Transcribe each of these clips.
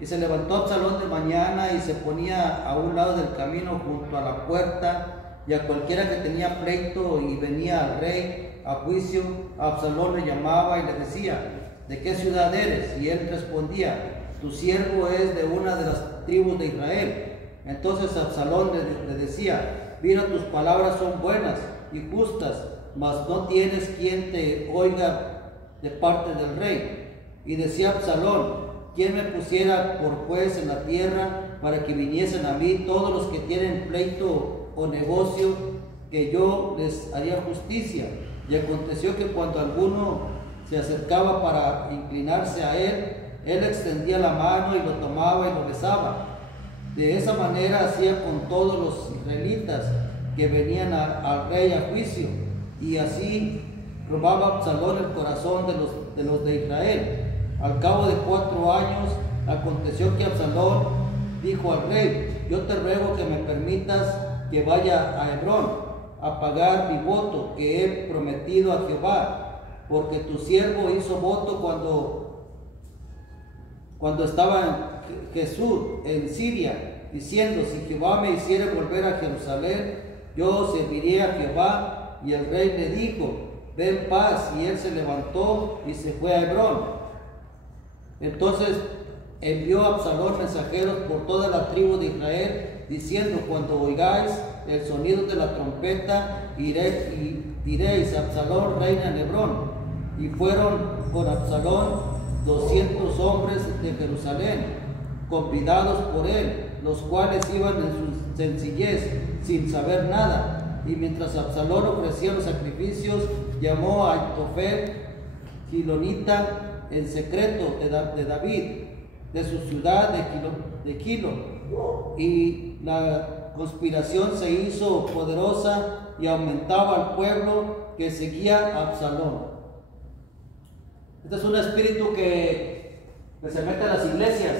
Y se levantó Absalón de mañana y se ponía a un lado del camino junto a la puerta, y a cualquiera que tenía pleito y venía al rey a juicio, Absalón le llamaba y le decía: ¿de qué ciudad eres? Y él respondía: tu siervo es de una de las tribus de Israel. Entonces Absalón le decía: mira, tus palabras son buenas y justas, mas no tienes quien te oiga de parte del rey. Y decía Absalón: ¿quién me pusiera por juez en la tierra para que viniesen a mí todos los que tienen pleito o negocio, que yo les haría justicia? Y aconteció que cuando alguno se acercaba para inclinarse a él, él extendía la mano y lo tomaba y lo besaba. De esa manera hacía con todos los israelitas que venían al rey a juicio, y así robaba Absalón el corazón de los de Israel. Al cabo de 4 años aconteció que Absalón dijo al rey: yo te ruego que me permitas que vaya a Hebrón a pagar mi voto que he prometido a Jehová, porque tu siervo hizo voto cuando estaba en Jesús, en Siria, diciendo: si Jehová me hiciera volver a Jerusalén, yo serviré a Jehová. Y el rey le dijo: ven paz. Y él se levantó y se fue a Hebrón. Entonces envió Absalón mensajeros por toda la tribu de Israel, diciendo: cuando oigáis el sonido de la trompeta, diréis: Absalón reina en Hebrón. Y fueron con Absalón 200 hombres de Jerusalén, convidados por él, los cuales iban en su sencillez, sin saber nada. Y mientras Absalón ofrecía los sacrificios, llamó a Aitofel, gilonita, en secreto de David, de su ciudad de Gilo, y la conspiración se hizo poderosa y aumentaba al pueblo que seguía a Absalón. Este es un espíritu que se mete a las iglesias.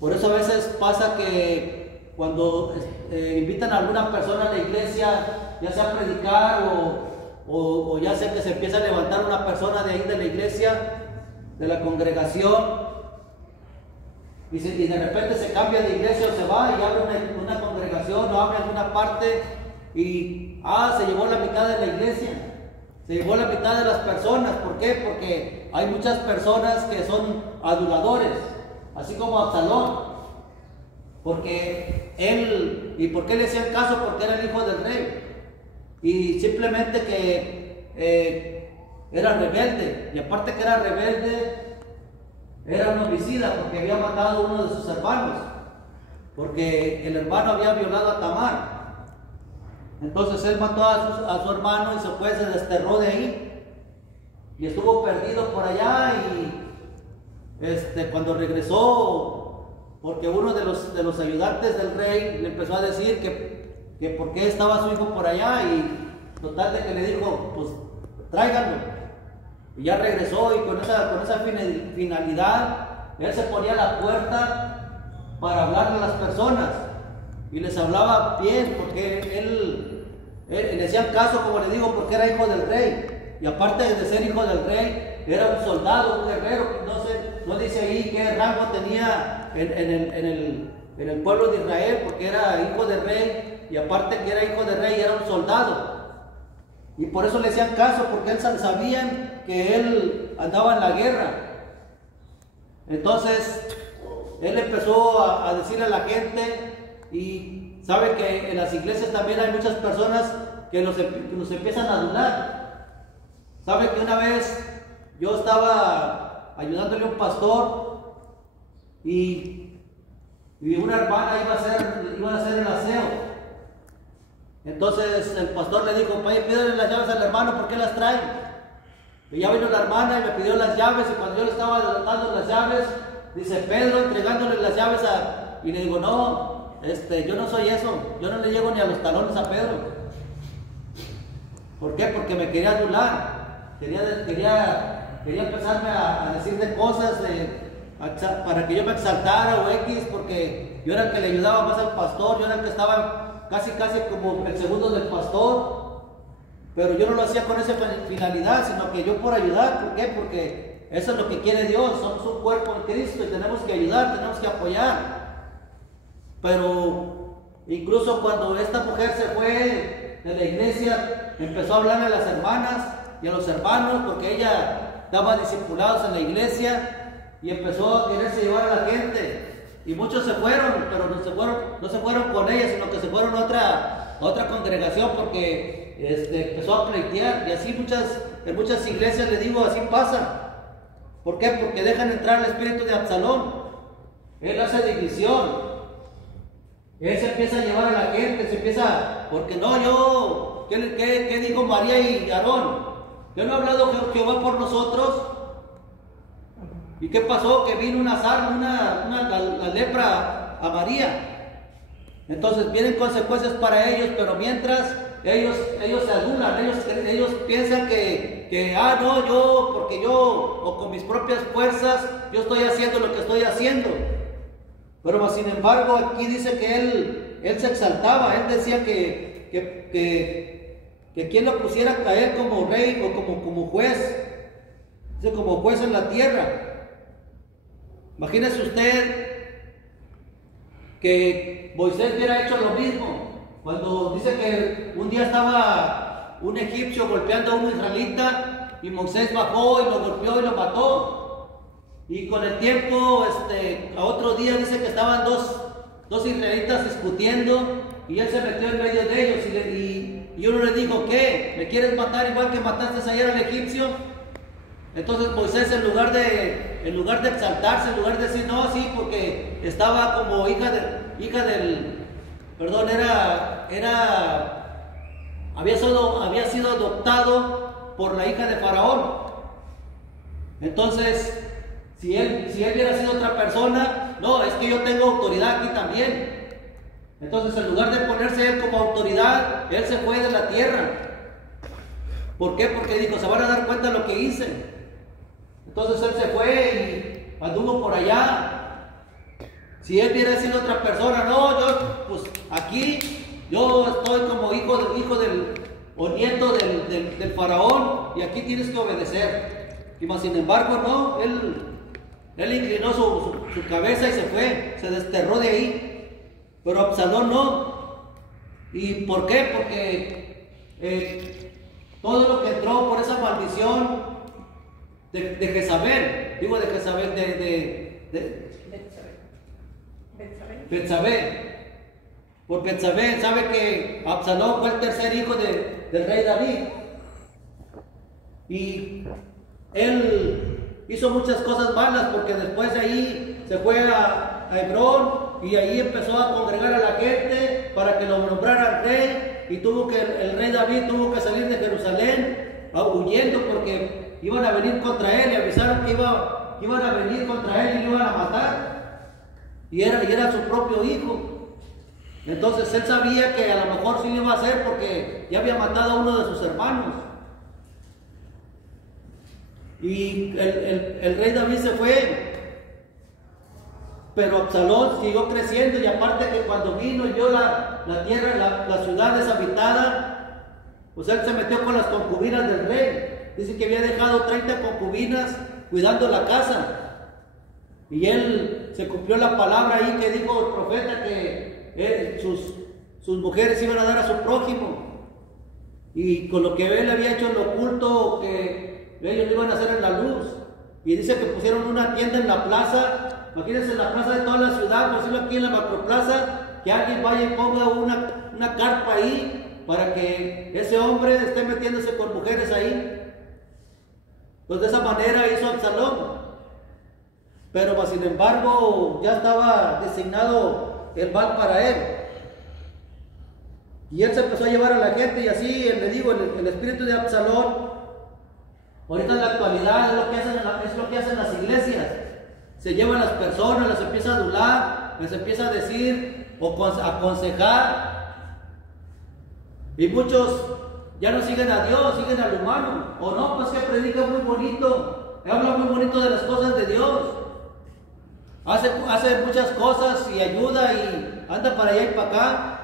Por eso a veces pasa que cuando invitan a alguna persona a la iglesia, ya sea a predicar o ya sea que se empieza a levantar una persona de ahí de la iglesia, de la congregación, y de repente se cambia de iglesia o se va y abre una congregación o abre alguna parte y se llevó la mitad de la iglesia, se llevó la mitad de las personas. ¿Por qué? Porque hay muchas personas que son aduladores, así como Absalón. Porque ¿y por qué le hacían caso? Porque era el hijo del rey. Y simplemente que era rebelde, y aparte que era rebelde, era un homicida porque había matado a uno de sus hermanos, porque el hermano había violado a Tamar. Entonces él mató a su hermano y se desterró de ahí y estuvo perdido por allá. Y cuando regresó, porque uno de los ayudantes del rey le empezó a decir que por qué estaba su hijo por allá, y total de que le dijo: pues tráiganlo. Y ya regresó, y con esa finalidad él se ponía a la puerta para hablarle a las personas y les hablaba bien, porque él le hacían caso, como le digo, porque era hijo del rey, y aparte de ser hijo del rey era un soldado, un guerrero. No dice ahí qué rango tenía en el pueblo de Israel, porque era hijo del rey, y aparte que era hijo del rey, era un soldado. Y por eso le hacían caso, porque sabían que él andaba en la guerra. Entonces, él empezó a decirle a la gente, y sabe que en las iglesias también hay muchas personas que nos empiezan a adular. Sabe que una vez yo estaba ayudándole a un pastor, y una hermana iba a hacer el aseo. Entonces el pastor le dijo: pídele las llaves al hermano, ¿por qué las trae? Y ya vino la hermana y me pidió las llaves, y cuando yo le estaba dando las llaves, dice Pedro entregándole las llaves y le digo: no, yo no soy eso, yo no le llego ni a los talones a Pedro. ¿Por qué? Porque me quería adular, quería empezarme a decirle cosas para que yo me exaltara o X, porque yo era el que le ayudaba más al pastor, yo era el que estaba casi como el segundo del pastor, pero yo no lo hacía con esa finalidad, sino que yo por ayudar. ¿Por qué? Porque eso es lo que quiere Dios. Somos un cuerpo en Cristo y tenemos que ayudar, tenemos que apoyar. Pero incluso cuando esta mujer se fue de la iglesia, empezó a hablarle a las hermanas y a los hermanos, porque ella daba discipulados en la iglesia, y empezó a quererse llevar a la gente. Y muchos se fueron, pero no se fueron con ella, sino que se fueron a otra congregación, porque empezó a pleitear. Y así en muchas iglesias, le digo, así pasa. ¿Por qué? Porque dejan entrar el espíritu de Absalón. Él hace división. Él se empieza a llevar a la gente, porque no, ¿qué dijo María y Aarón? ¿Yo no he hablado Jehová por nosotros? ¿Y qué pasó? Que vino la lepra a María. Entonces vienen consecuencias para ellos, pero mientras ellos se adulan, ellos piensan porque yo, o con mis propias fuerzas, yo estoy haciendo lo que estoy haciendo. Pero sin embargo, aquí dice que él se exaltaba, él decía que quien lo pusiera a él como rey o como juez, dice como juez en la tierra. Imagínese usted que Moisés hubiera hecho lo mismo, cuando dice que un día estaba un egipcio golpeando a un israelita y Moisés bajó y lo golpeó y lo mató. Y con el tiempo, a otro día dice que estaban dos israelitas discutiendo y él se metió en medio de ellos y uno le dijo, ¿qué? ¿Me quieres matar igual que mataste ayer al egipcio? Entonces Moisés, en lugar de exaltarse, en lugar de decir, no, sí, porque estaba como había sido adoptado por la hija de Faraón. Entonces, si él hubiera sido otra persona, no, es que yo tengo autoridad aquí también. Entonces, en lugar de ponerse él como autoridad, él se fue de la tierra. ¿Por qué? Porque dijo, se van a dar cuenta de lo que hice. Entonces él se fue y anduvo por allá. Si él hubiera sido otra persona, no, pues aquí yo estoy como hijo del o nieto del faraón, y aquí tienes que obedecer. Y más sin embargo, no, él inclinó su cabeza y se fue, se desterró de ahí. Pero Absalón no. ¿Y por qué? Porque todo lo que entró por esa maldición de Jezabel, Betsabé. Por Betsabé, sabe que Absalón fue el tercer hijo del rey David. Y él hizo muchas cosas malas, porque después de ahí se fue a Hebrón y ahí empezó a congregar a la gente para que lo nombraran rey, y el rey David tuvo que salir de Jerusalén huyendo, porque iban a venir contra él, y avisaron que iban a venir contra él y lo iban a matar, y era su propio hijo. Entonces él sabía que a lo mejor sí lo iba a hacer, porque ya había matado a uno de sus hermanos. Y el rey David se fue, pero Absalón siguió creciendo, y aparte que cuando vino y vio la tierra, la ciudad deshabitada, pues él se metió con las concubinas del rey. Dice que había dejado 30 concubinas cuidando la casa, y él se cumplió la palabra ahí que dijo el profeta, que sus mujeres iban a dar a su prójimo, y con lo que él había hecho en lo oculto, que ellos lo iban a hacer en la luz. Y dice que pusieron una tienda en la plaza. Imagínense, en la plaza de toda la ciudad, por ejemplo aquí en la macroplaza, que alguien vaya y ponga una carpa ahí para que ese hombre esté metiéndose con mujeres ahí. Pues de esa manera hizo Absalón. Pero sin embargo ya estaba designado el mal para él. Y él se empezó a llevar a la gente, y así, le digo, el espíritu de Absalón, ahorita en la actualidad, es lo que hacen las iglesias. Se llevan a las personas, las empieza a adular, les empieza a decir o aconsejar. Y muchos ya no siguen a Dios, siguen al humano. O no, pues que predica muy bonito, habla muy bonito de las cosas de Dios. Hace muchas cosas y ayuda y anda para allá y para acá.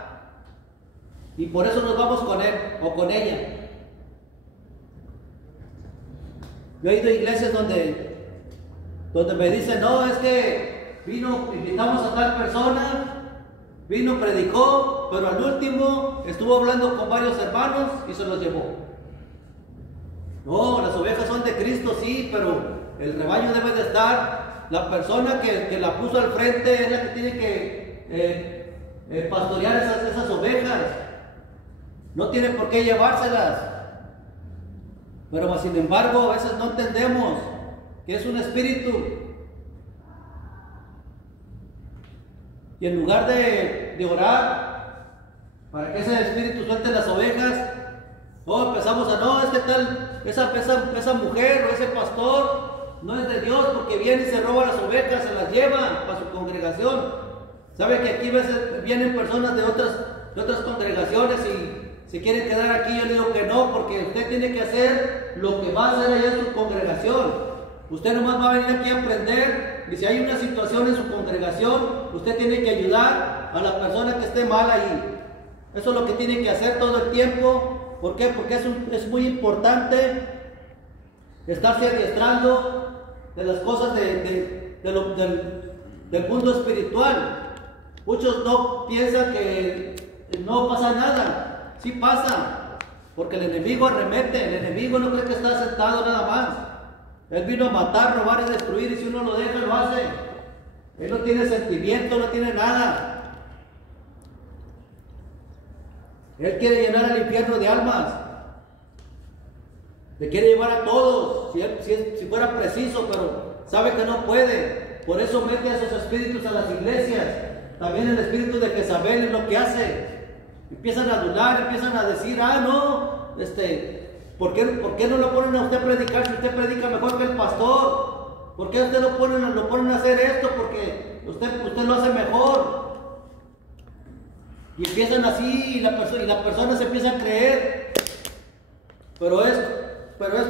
Y por eso nos vamos con él o con ella. Yo he ido a iglesias donde donde me dicen, no, es que vino, invitamos a tal persona, vino, predicó, pero al último estuvo hablando con varios hermanos y se los llevó. No, las ovejas son de Cristo, sí, pero el rebaño debe de estar. La persona que la puso al frente es la que tiene que pastorear esas ovejas. No tiene por qué llevárselas. Pero sin embargo, a veces no entendemos que es un espíritu. Y en lugar de orar para que ese espíritu suelte las ovejas, empezamos a, no, es que tal, esa mujer o ese pastor no es de Dios, porque viene y se roba las ovejas, se las lleva a su congregación. ¿Sabe que aquí a veces vienen personas de otras congregaciones y si quieren quedar aquí? Yo le digo que no, porque usted tiene que hacer lo que va a hacer allá en su congregación. Usted nomás va a venir aquí a aprender, y si hay una situación en su congregación, usted tiene que ayudar a la persona que esté mal ahí. Eso es lo que tiene que hacer todo el tiempo. ¿Por qué? Porque es muy importante estarse adiestrando de las cosas del mundo espiritual. Muchos no piensan que no pasa nada. Sí pasa, porque el enemigo arremete. El enemigo no cree que está sentado nada más. Él vino a matar, robar y destruir, y si uno lo deja, lo hace. Él no tiene sentimiento, no tiene nada. Él quiere llenar al infierno de almas. Le quiere llevar a todos, si fuera preciso, pero sabe que no puede. Por eso mete a esos espíritus a las iglesias. También el espíritu de Jezabel es lo que hace. Empiezan a adular, empiezan a decir, ¿por qué no lo ponen a usted a predicar si usted predica mejor que el pastor? ¿Por qué usted lo ponen a hacer esto? Porque usted lo hace mejor. Y empiezan así, y la persona se empieza a creer. Pero es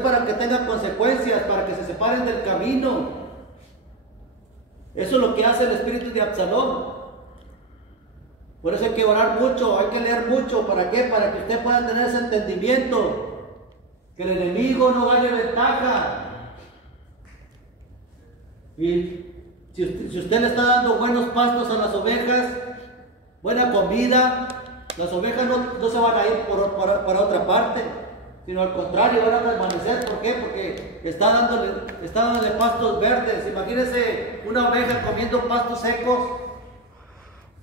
para que tenga consecuencias, para que se separen del camino. Eso es lo que hace el espíritu de Absalón. Por eso hay que orar mucho, hay que leer mucho. ¿Para qué? Para que usted pueda tener ese entendimiento, que el enemigo no gane ventaja. Y si usted le está dando buenos pastos a las ovejas, buena comida, las ovejas no se van a ir para otra parte, sino al contrario, van a permanecer. ¿Por qué? Porque está dándole pastos verdes. Imagínense una oveja comiendo pastos secos.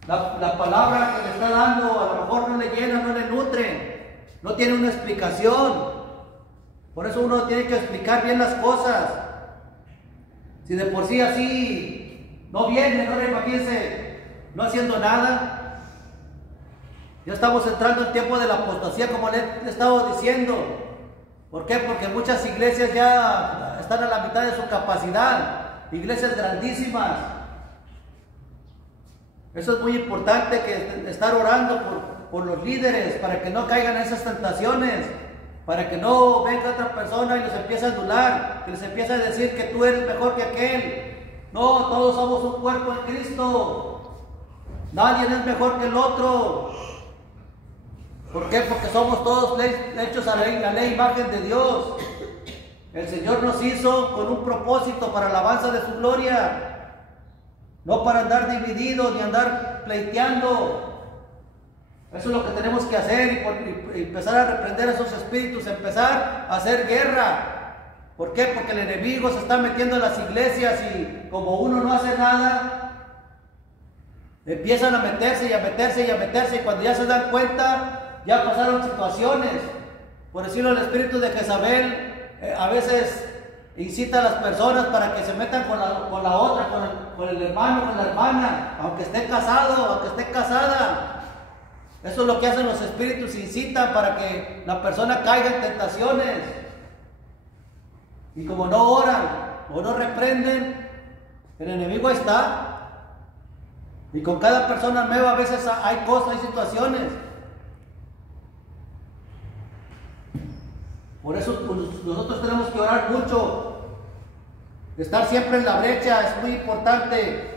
La palabra que le está dando a lo mejor no le llena, no le nutre, no tiene una explicación. Por eso uno tiene que explicar bien las cosas. Si de por sí así no viene, no le imagínense, no haciendo nada. Ya estamos entrando en tiempo de la apostasía, como le he estado diciendo. ¿Por qué? Porque muchas iglesias ya están a la mitad de su capacidad. Iglesias grandísimas. Eso es muy importante, que estar orando por los líderes, para que no caigan en esas tentaciones, para que no venga otra persona y los empiece a adular, que les empiece a decir que tú eres mejor que aquel. No, todos somos un cuerpo en Cristo. Nadie es mejor que el otro. ¿Por qué? Porque somos todos hechos a la imagen de Dios. El Señor nos hizo con un propósito para la alabanza de su gloria. No para andar divididos ni andar pleiteando. Eso es lo que tenemos que hacer, y empezar a reprender esos espíritus, empezar a hacer guerra. ¿Por qué? Porque el enemigo se está metiendo en las iglesias, y como uno no hace nada, empiezan a meterse y a meterse y a meterse, y cuando ya se dan cuenta, ya pasaron situaciones. Por decirlo, el espíritu de Jezabel a veces incita a las personas para que se metan con la otra, con el hermano, con la hermana, aunque esté casado, aunque esté casada. Eso es lo que hacen los espíritus, incitan para que la persona caiga en tentaciones. Y como no oran o no reprenden, el enemigo está. Y con cada persona nueva a veces hay cosas, hay situaciones. Por eso nosotros tenemos que orar mucho, estar siempre en la brecha. Es muy importante